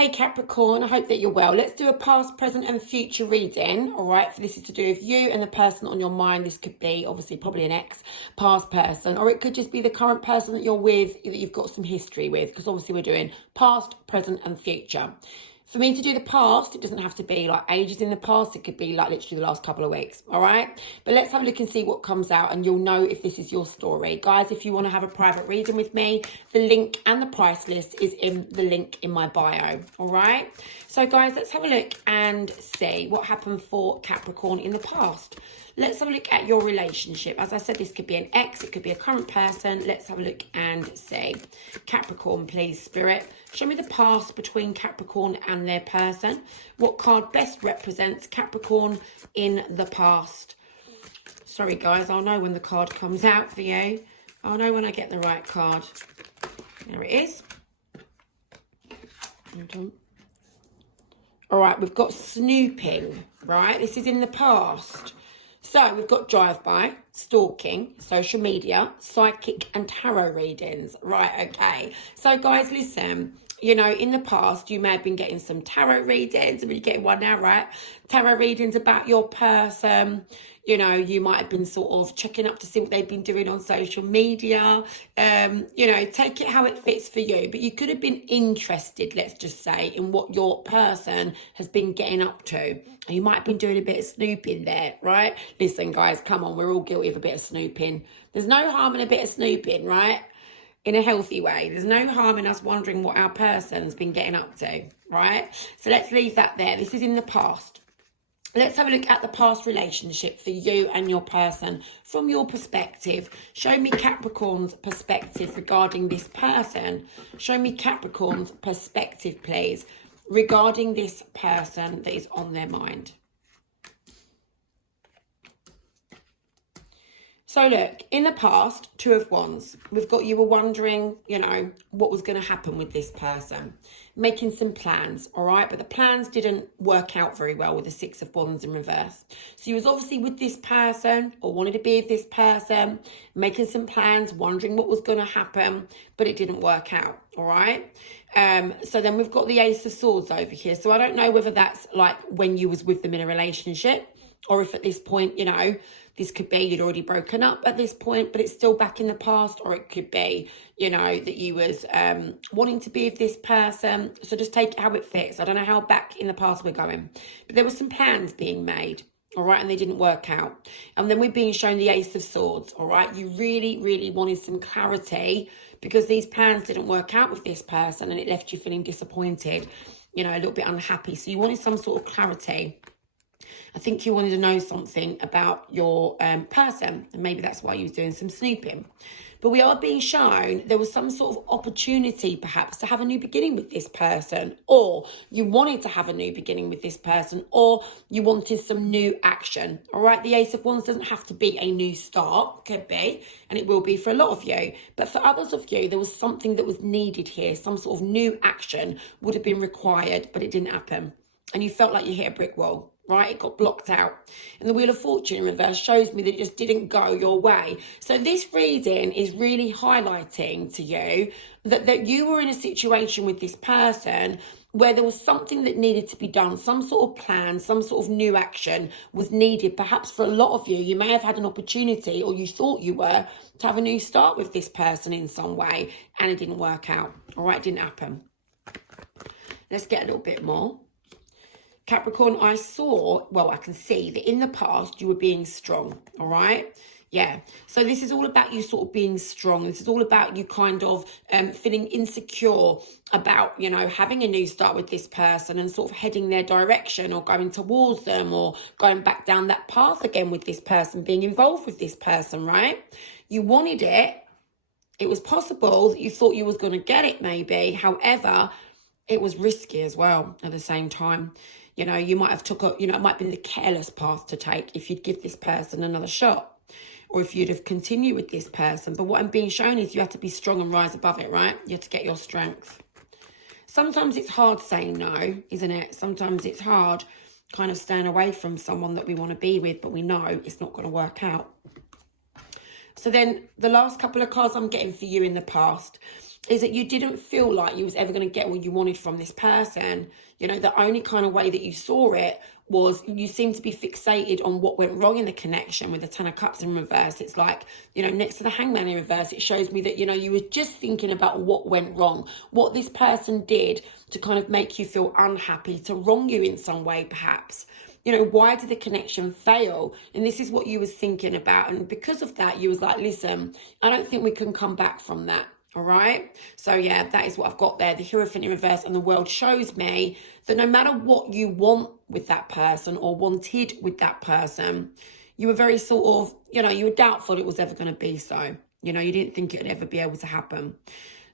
Hey Capricorn, I hope that you're well. Let's do a past, present and future reading, all right? This is to do with you and the person on your mind. This could be, obviously, probably an ex-past person, or it could just be the current person that you're with, that you've got some history with, because obviously we're doing past, present and future. For me to do the past, it doesn't have to be like ages in the past. It could be like literally the last couple of weeks, all right? But let's have a look and see what comes out, and you'll know if this is your story. Guys, if you want to have a private reading with me, the link and the price list is in the link in my bio, all right? So, guys, let's have a look and see what happened for Capricorn in the past. Let's have a look at your relationship. As I said, this could be an ex, it could be a current person. Let's have a look and see. Capricorn, please, Spirit. Show me the past between Capricorn and their person. What card best represents Capricorn in the past? Sorry, guys, I'll know when the card comes out for you. I'll know when I get the right card. There it is. Hold on. All right, we've got snooping, right? This is in the past. So we've got drive-by, stalking, social media, psychic and tarot readings. Right, okay. So guys, listen, you know, in the past, you may have been getting some tarot readings. I mean, you're getting one now, right? Tarot readings about your person. You know, you might have been sort of checking up to see what they've been doing on social media. You know, take it how it fits for you. But you could have been interested, let's just say, in what your person has been getting up to. And you might have been doing a bit of snooping there, right? Listen, guys, come on. We're all guilty of a bit of snooping. There's no harm in a bit of snooping, right? In a healthy way. There's no harm in us wondering what our person's been getting up to, right? So let's leave that there. This is in the past. Let's have a look at the past relationship for you and your person from your perspective. Show me Capricorn's perspective regarding this person. Show me Capricorn's perspective, please, regarding this person that is on their mind. So look, in the past, Two of Wands, we've got you were wondering, you know, what was going to happen with this person. Making some plans, all right? But the plans didn't work out very well with the Six of Wands in reverse. So you was obviously with this person or wanted to be with this person, making some plans, wondering what was going to happen, but it didn't work out, all right? So then we've got the Ace of Swords over here. So I don't know whether that's like when you was with them in a relationship, or if at this point, you know, this could be you'd already broken up at this point, but it's still back in the past. Or it could be, you know, that you was wanting to be with this person. So just take it how it fits. I don't know how back in the past we're going. But there were some plans being made, all right, and they didn't work out. And then we're being shown the Ace of Swords, all right? You really, really wanted some clarity because these plans didn't work out with this person and it left you feeling disappointed, you know, a little bit unhappy. So you wanted some sort of clarity. I think you wanted to know something about your person, and maybe that's why you was doing some snooping. But we are being shown there was some sort of opportunity perhaps to have a new beginning with this person, or you wanted to have a new beginning with this person, or you wanted some new action. All right, the Ace of Wands doesn't have to be a new start, could be, and it will be for a lot of you. But for others of you, there was something that was needed here. Some sort of new action would have been required, but it didn't happen. And you felt like you hit a brick wall. Right, it got blocked out. And the Wheel of Fortune in reverse shows me that it just didn't go your way. So this reading is really highlighting to you that you were in a situation with this person where there was something that needed to be done, some sort of plan, some sort of new action was needed. Perhaps for a lot of you, you may have had an opportunity, or you thought you were, to have a new start with this person in some way, and it didn't work out. All right, it didn't happen. Let's get a little bit more. Capricorn, I can see that in the past you were being strong, all right? Yeah, so this is all about you sort of being strong. This is all about you kind of feeling insecure about, you know, having a new start with this person and sort of heading their direction or going towards them or going back down that path again with this person, being involved with this person, right? You wanted it. It was possible that you thought you was going to get it maybe. However, it was risky as well at the same time. You know, you might have it might have been the careless path to take if you'd give this person another shot, or if you'd have continued with this person. But what I'm being shown is you have to be strong and rise above it, right? You have to get your strength. Sometimes it's hard saying no, isn't it? Sometimes it's hard kind of staying away from someone that we want to be with, but we know it's not going to work out. So then the last couple of cards I'm getting for you in the past, is that you didn't feel like you was ever going to get what you wanted from this person. You know, the only kind of way that you saw it was you seem to be fixated on what went wrong in the connection with the Ten of Cups in reverse. It's like, you know, next to the Hangman in reverse, it shows me that, you know, you were just thinking about what went wrong, what this person did to kind of make you feel unhappy, to wrong you in some way, perhaps. You know, why did the connection fail? And this is what you was thinking about. And because of that, you was like, listen, I don't think we can come back from that. All right. So yeah, that is what I've got there. The Hierophant in reverse, and the world shows me that no matter what you want with that person or wanted with that person, you were very sort of, you know, you were doubtful it was ever going to be so. You know, you didn't think it would ever be able to happen.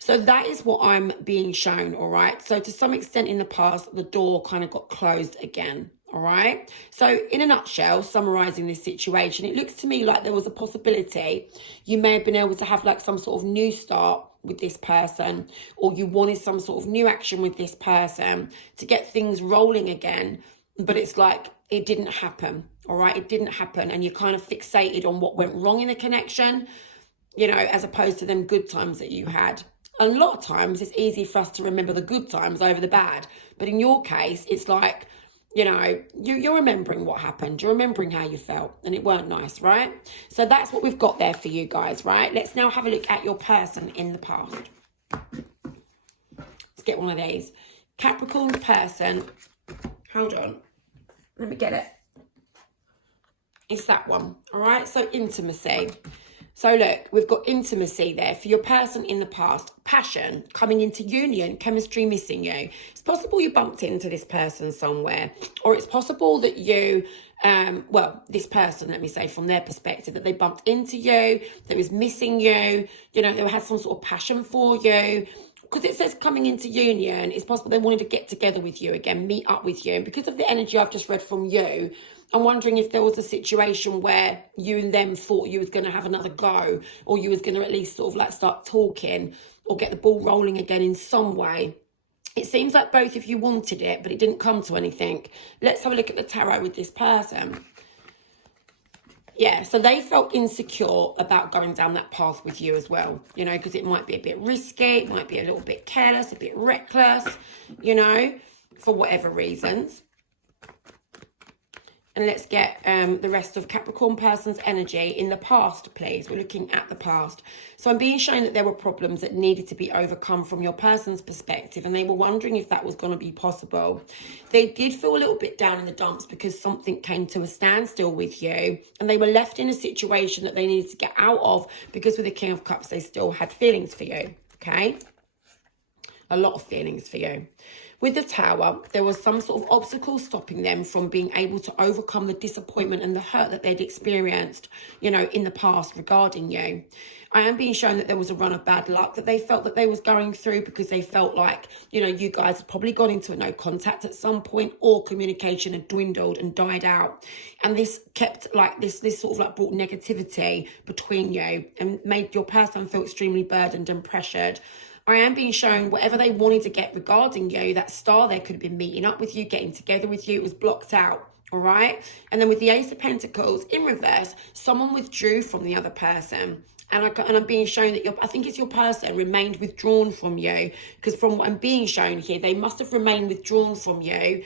So that is what I'm being shown. All right. So to some extent in the past, the door kind of got closed again. All right. So in a nutshell, summarizing this situation, it looks to me like there was a possibility you may have been able to have like some sort of new start with this person, or you wanted some sort of new action with this person to get things rolling again. But it's like it didn't happen. All right. It didn't happen. And you're kind of fixated on what went wrong in the connection, you know, as opposed to them good times that you had. And a lot of times it's easy for us to remember the good times over the bad. But in your case, it's like, you know, you're remembering what happened. You're remembering how you felt, and it weren't nice, right? So that's what we've got there for you guys, right? Let's now have a look at your person in the past. Let's get one of these. Capricorn's person. Hold on. Let me get it. It's that one, all right? So intimacy. So look, we've got intimacy there for your person in the past. Passion, coming into union, chemistry missing you. It's possible you bumped into this person somewhere, or it's possible that you, this person, let me say, from their perspective, that they bumped into you, that was missing you, you know, they had some sort of passion for you. Because it says coming into union, it's possible they wanted to get together with you again, meet up with you. And because of the energy I've just read from you, I'm wondering if there was a situation where you and them thought you was going to have another go, or you was going to at least sort of like start talking or get the ball rolling again in some way. It seems like both of you wanted it, but it didn't come to anything. Let's have a look at the tarot with this person. Yeah, so they felt insecure about going down that path with you as well, you know, because it might be a bit risky, it might be a little bit careless, a bit reckless, you know, for whatever reasons. And let's get the rest of Capricorn person's energy in the past, please. We're looking at the past. So I'm being shown that there were problems that needed to be overcome from your person's perspective, and they were wondering if that was going to be possible. They did feel a little bit down in the dumps because something came to a standstill with you, and they were left in a situation that they needed to get out of because with the King of Cups, they still had feelings for you, okay? A lot of feelings for you. With the Tower, there was some sort of obstacle stopping them from being able to overcome the disappointment and the hurt that they'd experienced, you know, in the past regarding you. I am being shown that there was a run of bad luck that they felt that they was going through because they felt like, you know, you guys had probably gone into a no contact at some point, or communication had dwindled and died out. And this kept like this sort of like brought negativity between you and made your person feel extremely burdened and pressured. I am being shown whatever they wanted to get regarding you, that star there could have been meeting up with you, getting together with you, it was blocked out, all right? And then with the Ace of Pentacles in reverse, someone withdrew from the other person. And I'm being shown that I think it's your person remained withdrawn from you, because from what I'm being shown here, they must have remained withdrawn from you,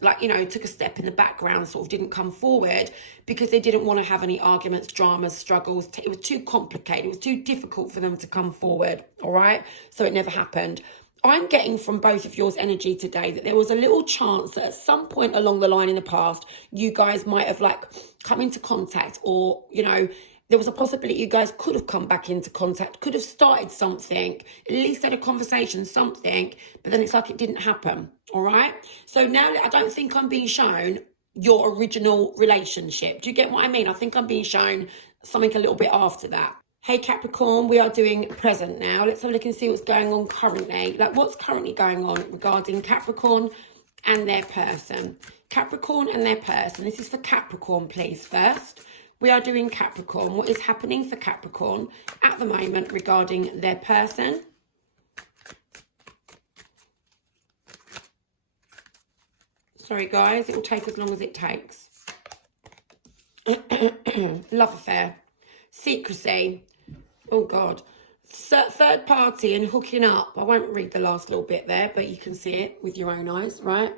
like, you know, took a step in the background, sort of didn't come forward because they didn't want to have any arguments, dramas, struggles. It was too complicated. It was too difficult for them to come forward, all right? So it never happened. I'm getting from both of yours energy today that there was a little chance that at some point along the line in the past, you guys might have like come into contact, or, you know, there was a possibility you guys could have come back into contact, could have started something, at least had a conversation, something, but then it's like it didn't happen, all right? So now I don't think I'm being shown your original relationship. Do you get what I mean? I think I'm being shown something a little bit after that. Hey Capricorn, we are doing present now. Let's have a look and see what's going on currently. Like what's currently going on regarding Capricorn and their person. Capricorn and their person. This is for Capricorn, please, first. We are doing Capricorn. What is happening for Capricorn at the moment regarding their person? Sorry, guys. It will take as long as it takes. Love affair. Secrecy. Oh, God. third party and hooking up. I won't read the last little bit there, but you can see it with your own eyes, right?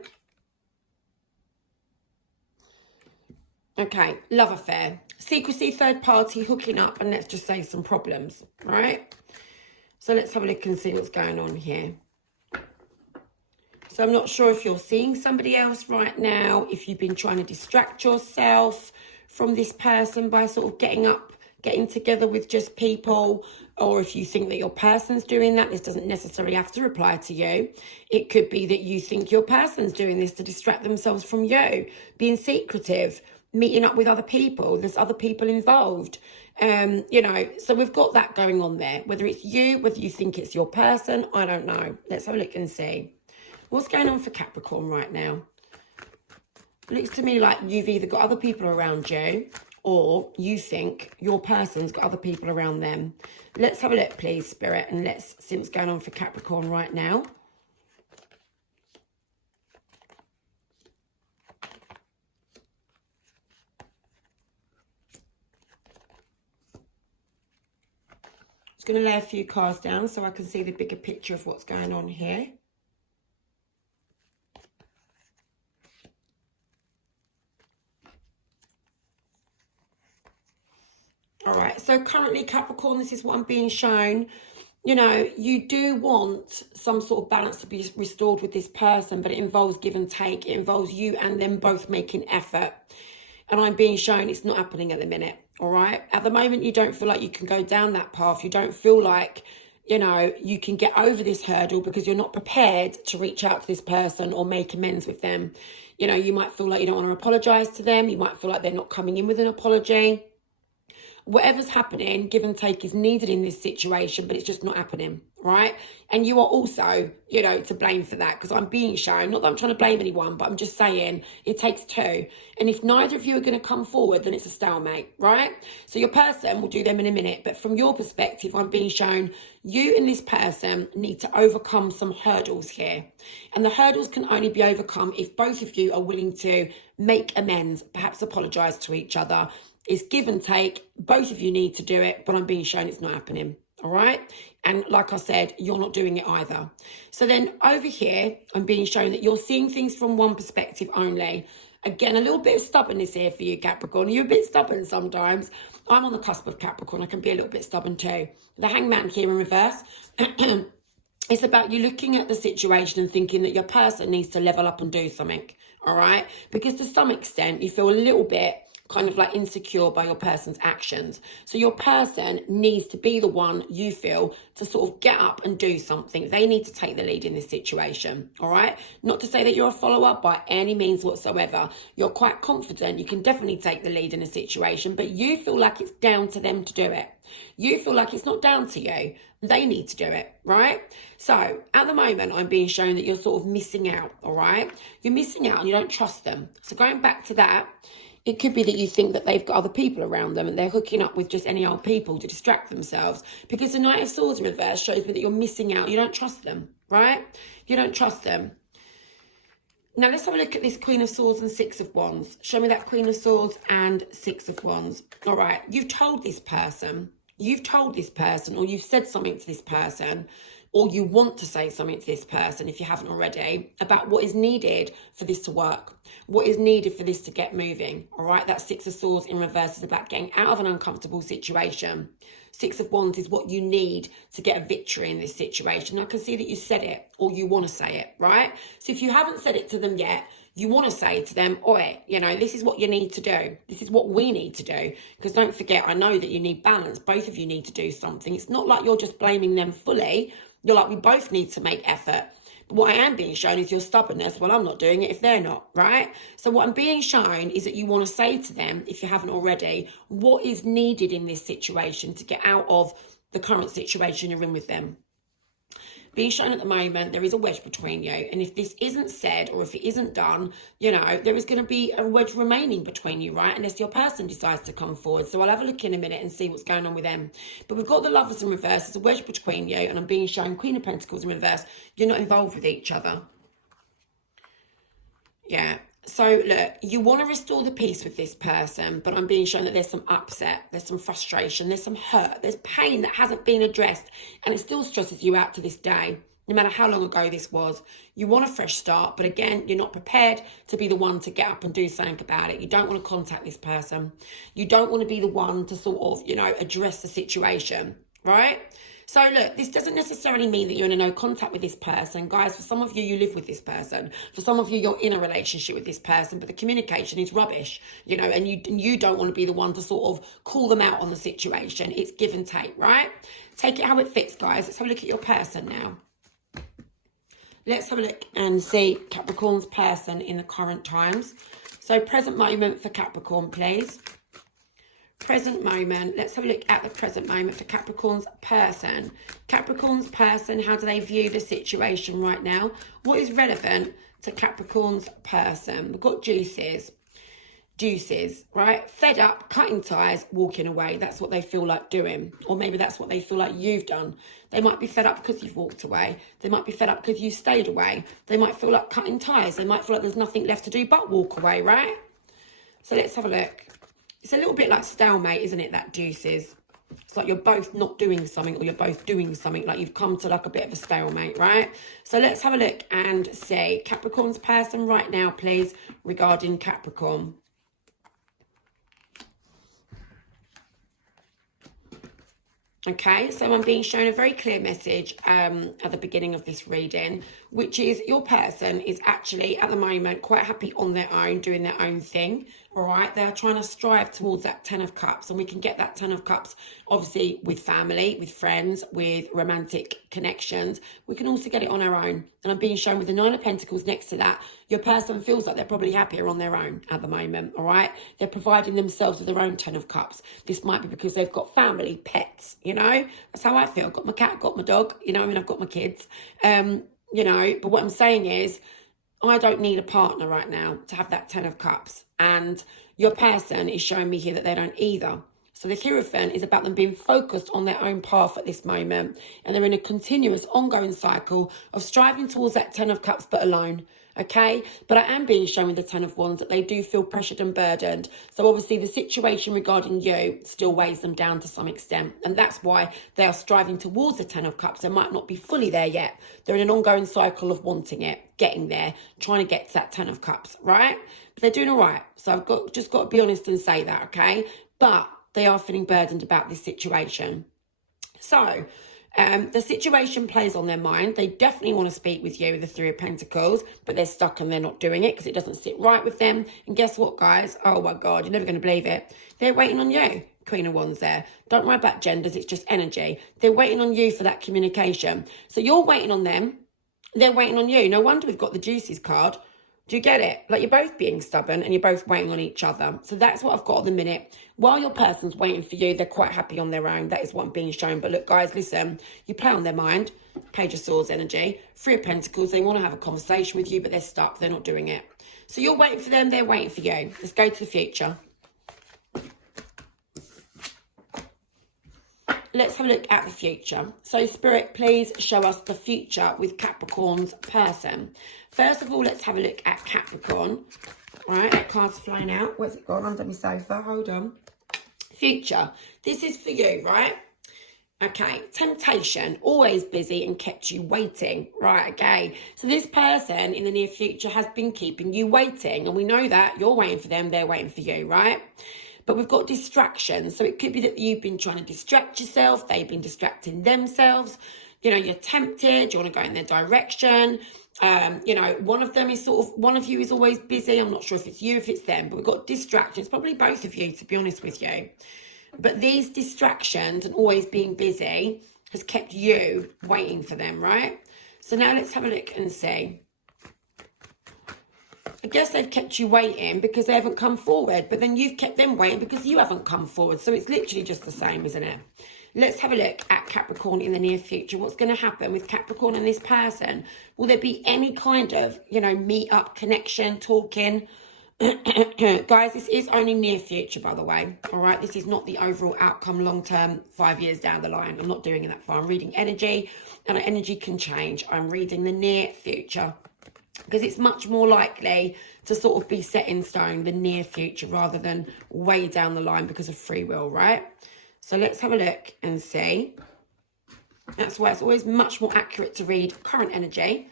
Okay, love affair. Secrecy, third party, hooking up, and let's just say some problems, right? So let's have a look and see what's going on here. So I'm not sure if you're seeing somebody else right now, if you've been trying to distract yourself from this person by sort of getting together with just people, or if you think that your person's doing that. This doesn't necessarily have to apply to you. It could be that you think your person's doing this to distract themselves from you, being secretive, meeting up with other people. There's other people involved. You know, so we've got that going on there. Whether it's you, whether you think it's your person, I don't know. Let's have a look and see. What's going on for Capricorn right now? It looks to me like you've either got other people around you, or you think your person's got other people around them. Let's have a look, please, Spirit, and let's see what's going on for Capricorn right now. Just going to lay a few cards down so I can see the bigger picture of what's going on here. All right, so currently, Capricorn, this is what I'm being shown. You know, you do want some sort of balance to be restored with this person, but it involves give and take. It involves you and them both making effort. And I'm being shown it's not happening at the minute, all right? At the moment, you don't feel like you can go down that path. You don't feel like, you know, you can get over this hurdle because you're not prepared to reach out to this person or make amends with them. You know, you might feel like you don't want to apologise to them. You might feel like they're not coming in with an apology. Whatever's happening, give and take is needed in this situation, but it's just not happening, right? And you are also, you know, to blame for that, because I'm being shown, not that I'm trying to blame anyone, but I'm just saying it takes two. And if neither of you are going to come forward, then it's a stalemate, right? So your person, will do them in a minute, but from your perspective, I'm being shown you and this person need to overcome some hurdles here. And the hurdles can only be overcome if both of you are willing to make amends, perhaps apologise to each other. It's give and take. Both of you need to do it, but I'm being shown it's not happening. All right. And like I said, you're not doing it either. So then over here, I'm being shown that you're seeing things from one perspective only. Again, a little bit of stubbornness here for you, Capricorn. You're a bit stubborn sometimes. I'm on the cusp of Capricorn. I can be a little bit stubborn too. The Hangman here in reverse. It's about you looking at the situation and thinking that your person needs to level up and do something. All right. Because to some extent, you feel a little bit kind of like insecure by your person's actions. So your person needs to be the one, you feel, to sort of get up and do something. They need to take the lead in this situation, all right? Not to say that you're a follower by any means whatsoever. You're quite confident. You can definitely take the lead in a situation, but you feel like it's down to them to do it. You feel like it's not down to you. They need to do it, right? So at the moment, I'm being shown that you're sort of missing out, all right? You're missing out and you don't trust them. So going back to that, it could be that you think that they've got other people around them and they're hooking up with just any old people to distract themselves. Because the Knight of Swords in reverse shows me that you're missing out. You don't trust them, right? You don't trust them. Now, let's have a look at this Queen of Swords and Six of Wands. Show me that Queen of Swords and Six of Wands. All right, you've told this person, or you've said something to this person, or you want to say something to this person, if you haven't already, about what is needed for this to work, what is needed for this to get moving, all right? That Six of Swords in reverse is about getting out of an uncomfortable situation. Six of Wands is what you need to get a victory in this situation. I can see that you said it, or you want to say it, right? So if you haven't said it to them yet, you want to say to them, oi, you know, this is what you need to do. This is what we need to do. Because don't forget, I know that you need balance. Both of you need to do something. It's not like you're just blaming them fully. You're like, we both need to make effort. But what I am being shown is your stubbornness. Well, I'm not doing it if they're not, right? So what I'm being shown is that you want to say to them, if you haven't already, what is needed in this situation to get out of the current situation you're in with them. Being shown at the moment, there is a wedge between you. And if this isn't said, or if it isn't done, you know, there is going to be a wedge remaining between you, right? Unless your person decides to come forward. So I'll have a look in a minute and see what's going on with them. But we've got the Lovers in reverse. There's a wedge between you. And I'm being shown Queen of Pentacles in reverse. You're not involved with each other. Yeah. So look, you want to restore the peace with this person, but I'm being shown that there's some upset, there's some frustration, there's some hurt, there's pain that hasn't been addressed, and it still stresses you out to this day. No matter how long ago this was, you want a fresh start, but again, you're not prepared to be the one to get up and do something about it. You don't want to contact this person. You don't want to be the one to sort of, address the situation, right? So look, this doesn't necessarily mean that you're in no contact with this person. Guys, for some of you, you live with this person. For some of you, you're in a relationship with this person, but the communication is rubbish, and you don't want to be the one to sort of call them out on the situation. It's give and take, right? Take it how it fits, guys. Let's have a look at your person now. Let's have a look and see Capricorn's person in the current times. So present moment for Capricorn, please. Present moment. Let's have a look at the present moment for Capricorn's person. Capricorn's person, how do they view the situation right now? What is relevant to Capricorn's person? We've got juices, right? Fed up, cutting ties, walking away. That's what they feel like doing. Or maybe that's what they feel like you've done. They might be fed up because you've walked away. They might be fed up because you stayed away. They might feel like cutting ties. They might feel like there's nothing left to do but walk away, right? So let's have a look. It's a little bit like stalemate, isn't it, that juices? It's like you're both not doing something or you're both doing something, like you've come to like a bit of a stalemate, right? So let's have a look and see Capricorn's person right now, please, regarding Capricorn. Okay, so I'm being shown a very clear message at the beginning of this reading, which is your person is actually at the moment quite happy on their own, doing their own thing. All right, they're trying to strive towards that 10 of Cups, and we can get that 10 of Cups obviously with family, with friends, with romantic connections. We can also get it on our own, and I'm being shown with the 9 of Pentacles next to that. Your person feels like they're probably happier on their own at the moment. All right, they're providing themselves with their own 10 of Cups. This might be because they've got family, pets. That's how I feel. I've got my cat, got my dog. I've got my kids. But what I'm saying is, I don't need a partner right now to have that 10 of Cups. And your person is showing me here that they don't either. So the Hierophant is about them being focused on their own path at this moment. And they're in a continuous, ongoing cycle of striving towards that 10 of Cups, but alone. Okay, but I am being shown with the 10 of Wands that they do feel pressured and burdened. So obviously the situation regarding you still weighs them down to some extent. And that's why they are striving towards the 10 of Cups. They might not be fully there yet. They're in an ongoing cycle of wanting it, getting there, trying to get to that 10 of Cups, right? But they're doing all right. So I've just got to be honest and say that, okay? But they are feeling burdened about this situation. So the situation plays on their mind. They definitely want to speak with you with the 3 of Pentacles, but they're stuck and they're not doing it because it doesn't sit right with them. And guess what, guys? Oh my God, you're never going to believe it. They're waiting on you. Queen of Wands there. Don't worry about genders. It's just energy. They're waiting on you for that communication. So you're waiting on them. They're waiting on you. No wonder we've got the Juices card. Do you get it? Like, you're both being stubborn and you're both waiting on each other. So that's what I've got at the minute. While your person's waiting for you, they're quite happy on their own. That is what I'm being shown. But look, guys, listen. You play on their mind. Page of Swords energy. 3 of Pentacles. They want to have a conversation with you, but they're stuck. They're not doing it. So you're waiting for them. They're waiting for you. Let's go to the future. Let's have a look at the future. So Spirit, please show us the future with Capricorn's person. First of all, let's have a look at Capricorn. All right, that card's flying out. Where's it gone? Under my sofa. Hold on. Future. This is for you, right? Okay. Temptation. Always busy and kept you waiting. Right, okay. So this person in the near future has been keeping you waiting. And we know that you're waiting for them. They're waiting for you, right? But we've got distractions. So it could be that you've been trying to distract yourself. They've been distracting themselves. You're tempted. You want to go in their direction. One of them is one of you is always busy. I'm not sure if it's you, if it's them, but we've got distractions. Probably both of you, to be honest with you. But these distractions and always being busy has kept you waiting for them, right? So now let's have a look and see. I guess they've kept you waiting because they haven't come forward, but then you've kept them waiting because you haven't come forward. So it's literally just the same, isn't it? Let's have a look at Capricorn in the near future. What's going to happen with Capricorn and this person? Will there be any kind of, meet up, connection, talking? Guys, this is only near future, by the way. All right, this is not the overall outcome long term, 5 years down the line. I'm not doing it that far. I'm reading energy, and energy can change. I'm reading the near future. because it's much more likely to sort of be set in stone, the near future, rather than way down the line because of free will, right? So let's have a look and see. That's why it's always much more accurate to read current energy,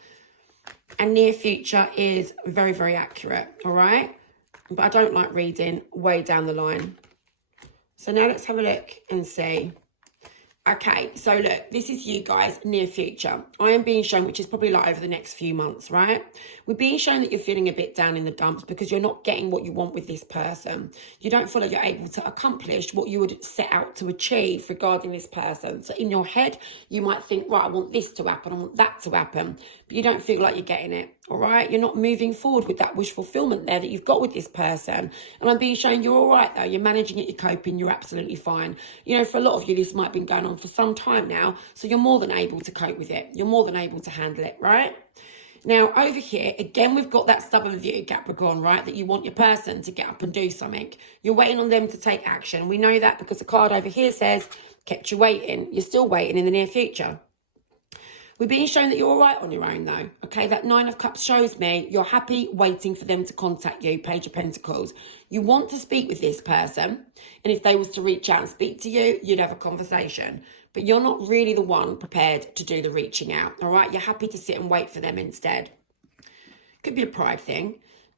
and near future is very, very accurate, all right? But I don't like reading way down the line. So now let's have a look and see. Okay, so look, this is you guys, near future. I am being shown, which is probably like over the next few months, right? We're being shown that you're feeling a bit down in the dumps because you're not getting what you want with this person. You don't feel like you're able to accomplish what you would set out to achieve regarding this person. So in your head, you might think, right, I want this to happen, I want that to happen, but you don't feel like you're getting it, all right? You're not moving forward with that wish fulfillment there that you've got with this person. And I'm being shown you're all right, though. You're managing it, you're coping, you're absolutely fine. You know, for a lot of you, this might have been going on for some time now, so you're more than able to cope with it. You're more than able to handle it, right? Now, over here, again, we've got that stubborn view, Capricorn, right? That you want your person to get up and do something. You're waiting on them to take action. We know that because the card over here says, kept you waiting. You're still waiting in the near future. We're being shown that you're all right on your own, though. Okay, that Nine of Cups shows me you're happy waiting for them to contact you, Page of Pentacles. You want to speak with this person, and if they was to reach out and speak to you, you'd have a conversation. But you're not really the one prepared to do the reaching out, all right? You're happy to sit and wait for them instead. Could be a pride thing.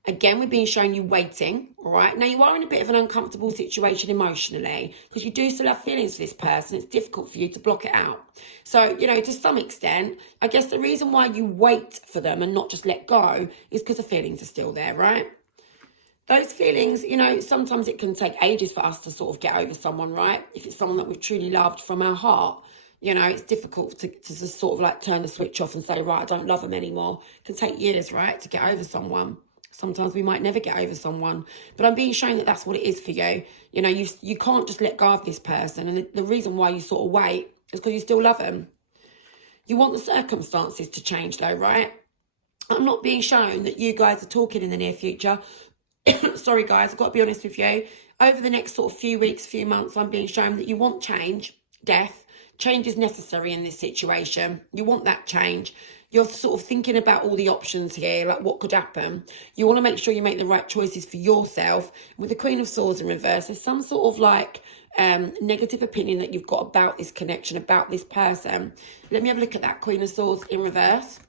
Again, we're being shown you waiting, all right? Now, you are in a bit of an uncomfortable situation emotionally because you do still have feelings for this person. It's difficult for you to block it out. So, you know, to some extent, I guess the reason why you wait for them and not just let go is because the feelings are still there, right? Those feelings, you know, sometimes it can take ages for us to sort of get over someone, right? If it's someone that we've truly loved from our heart, you know, it's difficult to just sort of like turn the switch off and say, right, I don't love them anymore. It can take years, right, to get over someone. Sometimes we might never get over someone, but I'm being shown that that's what it is for you. You know, you can't just let go of this person. And the reason why you sort of wait is because you still love them. You want the circumstances to change though, right? I'm not being shown that you guys are talking in the near future. Sorry, guys, I've got to be honest with you. Over the next sort of few weeks, few months, I'm being shown that you want change, death. Change is necessary in this situation. You want that change. You're sort of thinking about all the options here, like what could happen. You want to make sure you make the right choices for yourself. With the Queen of Swords in reverse, there's some sort of like negative opinion that you've got about this connection, about this person. Let me have a look at that Queen of Swords in reverse.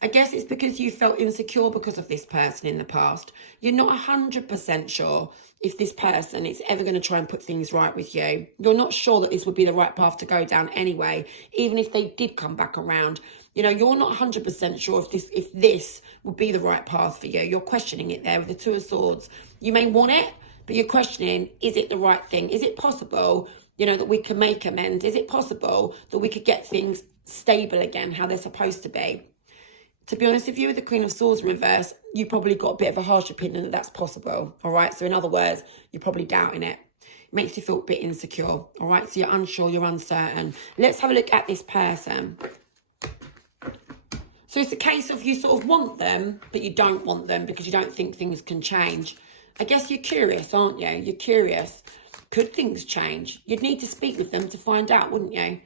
I guess it's because you felt insecure because of this person in the past. You're not 100% sure if this person is ever going to try and put things right with you. You're not sure that this would be the right path to go down anyway, even if they did come back around. You know, you're not 100% sure if this would be the right path for you. You're questioning it there with the Two of Swords. You may want it, but you're questioning, is it the right thing? Is it possible, you know, that we can make amends? Is it possible that we could get things stable again, how they're supposed to be? To be honest with you, with the Queen of Swords in reverse, you probably got a bit of a harsh opinion that that's possible, all right? So in other words, you're probably doubting it. It makes you feel a bit insecure, all right? So you're unsure, you're uncertain. Let's have a look at this person. So it's a case of you sort of want them, but you don't want them because you don't think things can change. I guess you're curious, aren't you? You're curious. Could things change? You'd need to speak with them to find out, wouldn't you?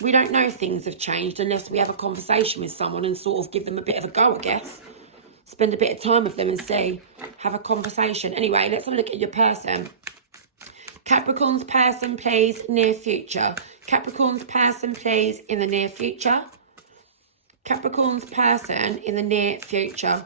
We don't know if things have changed unless we have a conversation with someone and sort of give them a bit of a go, I guess. Spend a bit of time with them and see. Have a conversation. Anyway, let's have a look at your person. Capricorn's person, please, near future. Capricorn's person, please, in the near future. Capricorn's person in the near future.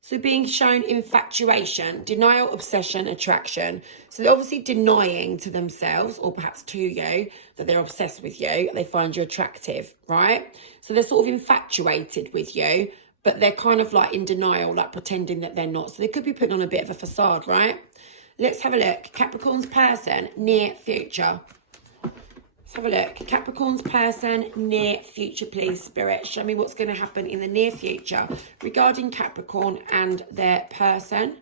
So being shown infatuation, denial, obsession, attraction. So they're obviously denying to themselves or perhaps to you that they're obsessed with you. They find you attractive, right? So they're sort of infatuated with you, but they're kind of like in denial, like pretending that they're not. So they could be putting on a bit of a facade, right? Let's have a look. Capricorn's person, near future. Have a look. Capricorn's person, near future, please, Spirit. Show me what's going to happen in the near future regarding Capricorn and their person.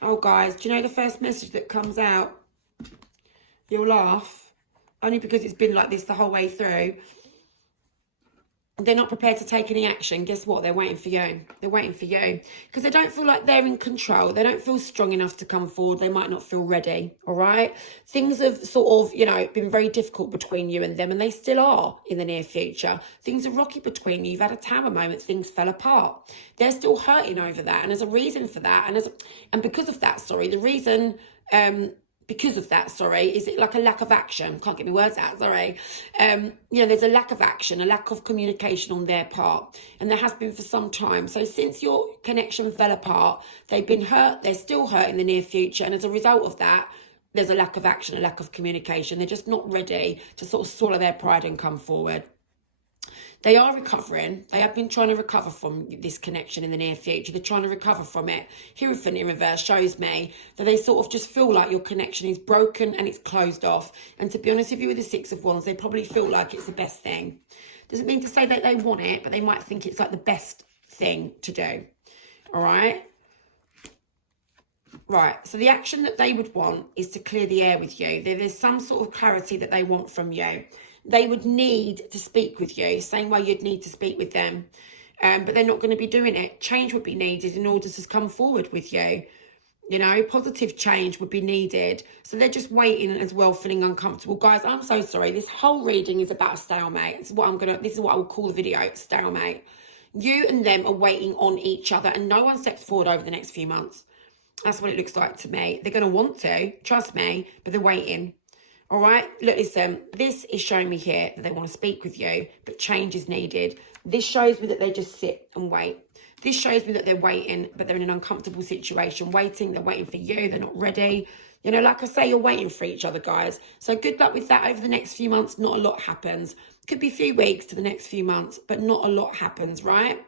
Oh, guys, do you know the first message that comes out? You'll laugh. Only because it's been like this the whole way through. they're not prepared to take any action, guess what? They're waiting for you. They're waiting for you. Because they don't feel like they're in control. They don't feel strong enough to come forward. They might not feel ready, all right? Things have sort of, you know, been very difficult between you and them, and they still are in the near future. Things are rocky between you. You've had a tower moment. Things fell apart. They're still hurting over that, and there's a reason for that. And because of that, the reason... because of that, is it like a lack of action? Can't get my words out, sorry. You know, there's a lack of action, a lack of communication on their part. And there has been for some time. So since your connection fell apart, they've been hurt, they're still hurt in the near future. And as a result of that, there's a lack of action, a lack of communication. They're just not ready to sort of swallow their pride and come forward. They are recovering. They have been trying to recover from this connection in the near future. They're trying to recover from it. Hierophant in reverse shows me that they sort of just feel like your connection is broken and it's closed off. And to be honest with you, with the Six of Wands, they probably feel like it's the best thing. Doesn't mean to say that they want it, but they might think it's like the best thing to do. All right? Right, so the action that they would want is to clear the air with you. There's some sort of clarity that they want from you. They would need to speak with you, same way you'd need to speak with them. But they're not going to be doing it. Change would be needed in order to come forward with you. You know, positive change would be needed. So they're just waiting as well, feeling uncomfortable. Guys, I'm so sorry. This whole reading is about a stalemate. This is what I will call the video, stalemate. You and them are waiting on each other and no one steps forward over the next few months. That's what it looks like to me. They're going to want to, trust me, but they're waiting. All right, look, listen, this is showing me here that they want to speak with you, but change is needed. This shows me that they just sit and wait. This shows me that they're waiting, but they're in an uncomfortable situation, waiting. They're waiting for you. They're not ready. You know, like I say, you're waiting for each other, guys. So good luck with that over the next few months. Not a lot happens. Could be a few weeks to the next few months, but not a lot happens, right?